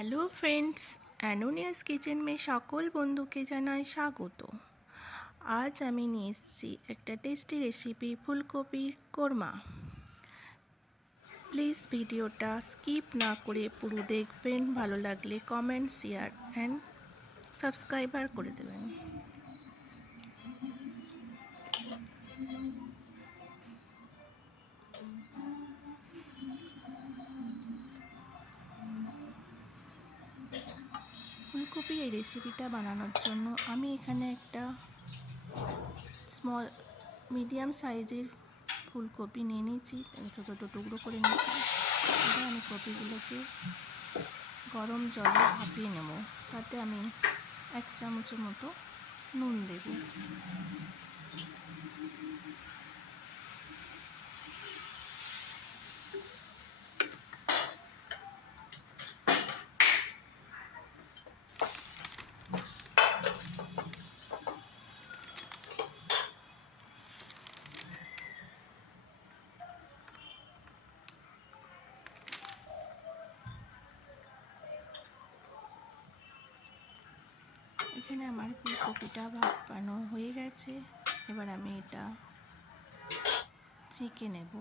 Hello friends, অ্যানোনিয়াস kitchen में সকল বন্ধুকে জানাই স্বাগত। আজ আমি নিয়ে এসেছি একটা টেস্টি রেসিপি ফুলকপির কোরমা। প্লিজ ভিডিওটা স্কিপ না করে পুরো দেখবেন। ভালো লাগলে কমেন্ট, শেয়ার অ্যান্ড সাবস্ক্রাইবার করে দেবেন। ফুলকপি এই রেসিপিটা বানানোর জন্য আমি এখানে একটা মিডিয়াম সাইজের ফুলকপি নিয়ে নিয়েছি, ছোটো ছোটো টুকরো করে নিয়েছি। এবার আমি কপিগুলোকে গরম জলে ভাপিয়ে নেব। তাতে আমি 1 চামচের মতো নুন দেব। এখানে আমার ফুলকপিটা ভাপানো হয়ে গেছে। এবার আমি এটা ছেঁকে নেব।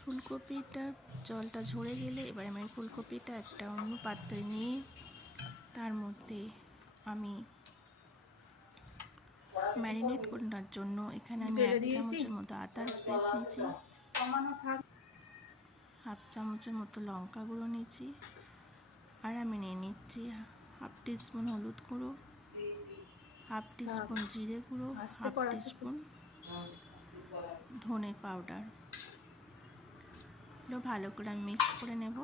ফুলকপিটা জলটা ঝরে গেলে এবার আমি ফুলকপিটা একটা অন্য পাত্রে নিয়ে তার মধ্যে আমি ম্যারিনেট করার জন্য এখানে আমি 1 চামচের মতো আদার পেস্ট নিয়েছি, 1/2 চামচের মতো লঙ্কা গুঁড়ো নিয়েছি, আর আমি নিয়ে নিচ্ছি 1/2 টিস্পুন হলুদ গুঁড়ো, 1/2 টিস্পুন জিরে গুঁড়ো, 1/2 টিস্পুন ধনে পাউডার। এগুলো ভালো করে আমি মিক্স করে নেব।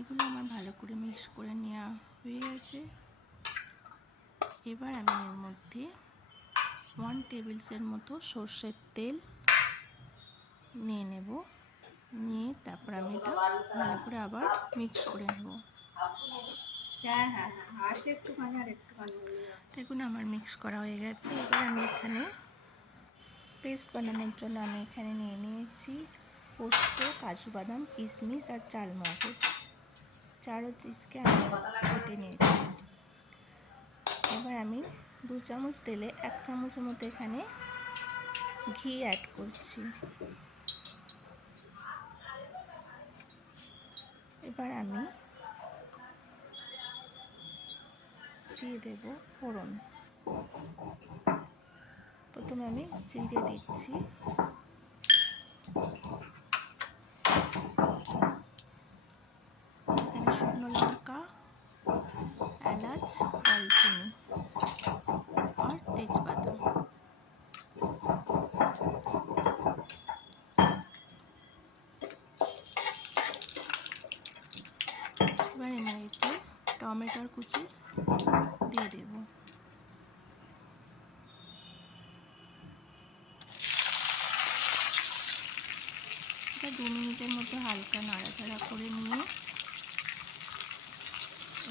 এগুলো আমার ভালো করে মিক্স করে নেওয়া হয়ে গেছে। এবার আমি এর মধ্যে 1 টেবিলস্পুন মতো সর্ষের তেল নিয়ে নেব। নিয়ে তারপর আমি এটা ভালো করে আবার মিক্স করে নেব। দেখুন আমার মিক্স করা হয়ে গেছে। এবার আমি এখানে পেস্ট বানানোর জন্য আমি এখানে নিয়ে নিয়েছি পোস্ত, কাজু বাদাম, কিশমিশ আর চালমগজ। 4 চিজকে আমি কেটে নিয়েছি। এবার আমি 2 চামচ তেলে 1 চামচের মতো এখানে ঘি অ্যাড করছি। এবার আমি দিয়ে দেব ফোড়ন। প্রথমে আমি জিরে দিচ্ছি, এখানে শুকনো লঙ্কা, এলাচ, দারচিনি আর তেজপাতা। এবার আমি এতে টমেটোর কুচি দিয়ে দেব। এটা 2 মিনিটের মতো হালকা নাড়াচাড়া করে নিয়ে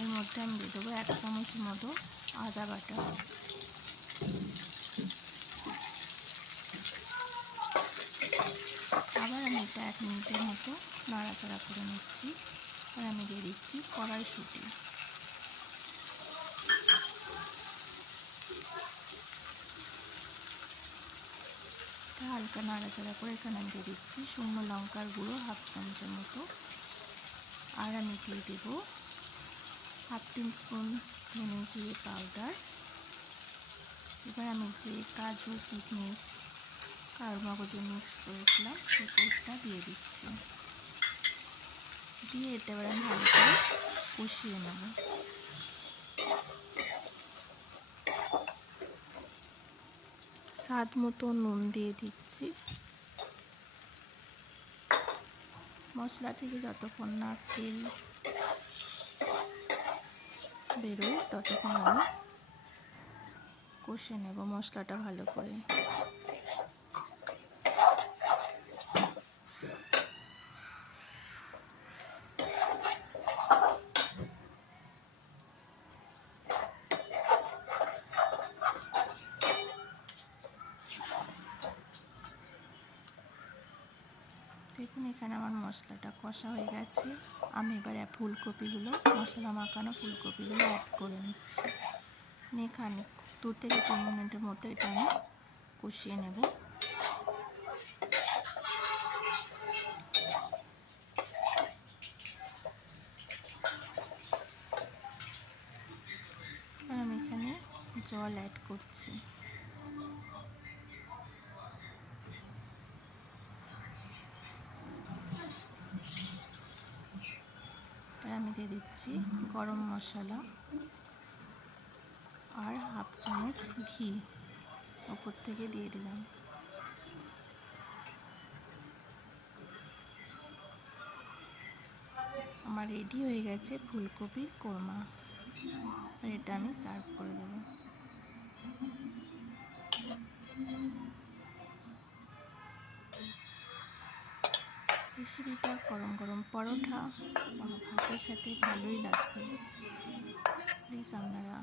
এর মধ্যে আমি দিয়ে দেবো 1 চামচের মতো আদা বাটা। আবার আমি এটা 1 মিনিটের মতো নাড়াচাড়া করে নিচ্ছি। আর আমি দিয়ে দিচ্ছি কড়াইশুঁটি। হালকা নাড়াচাড়া করে এখানে আমি দিয়ে দিচ্ছি শুকনো লঙ্কার গুঁড়ো 1/2 চামচের মতো। আর আমি দিয়ে দেব 1/2 টিস্পুন ধনে জিরে পাউডার। এবার আমি যে কাজু, কিশমিশ, চালমগজ মিক্স করেছিলাম সেই পেস্টটা দিয়ে দিচ্ছি। দিয়ে এটা এবার আমি ভালো করে কষিয়ে নেব। স্বাদ মতো নুন দিয়ে দিচ্ছি। মশলা থেকে যতক্ষণ না তেল বেরোয় ততক্ষণ আমি কষে নেব মশলাটা ভালো করে। আমার মশলাটা কষা হয়ে গেছে। আমি এবার ফুলকপিগুলো, মশলা মাখানো ফুলকপিগুলো অ্যাড করে নিচ্ছি। নিয়ে খানিক 2 থেকে 3 মিনিটের মতো এটা আমি কষিয়ে নেব। আমি এখানে জল অ্যাড করছি। আমি দিয়ে দিচ্ছি গরম মশলা আর হাফ চামচ ঘি ওপর থেকে দিয়ে দিলাম। আমার রেডি হয়ে গেছে ফুলকপির কোরমা। আর এটা আমি সার্ভ করে দেব। রেসিপিটা গরম গরম পরোটা বা ভাতের সাথে ভালোই লাগবে। প্লিজ আপনারা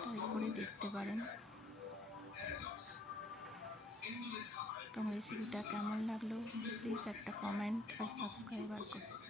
ট্রাই করে দেখতে পারেন। তো রেসিপিটা কেমন লাগলো প্লিজ একটা কমেন্ট আর সাবস্ক্রাইব করুন।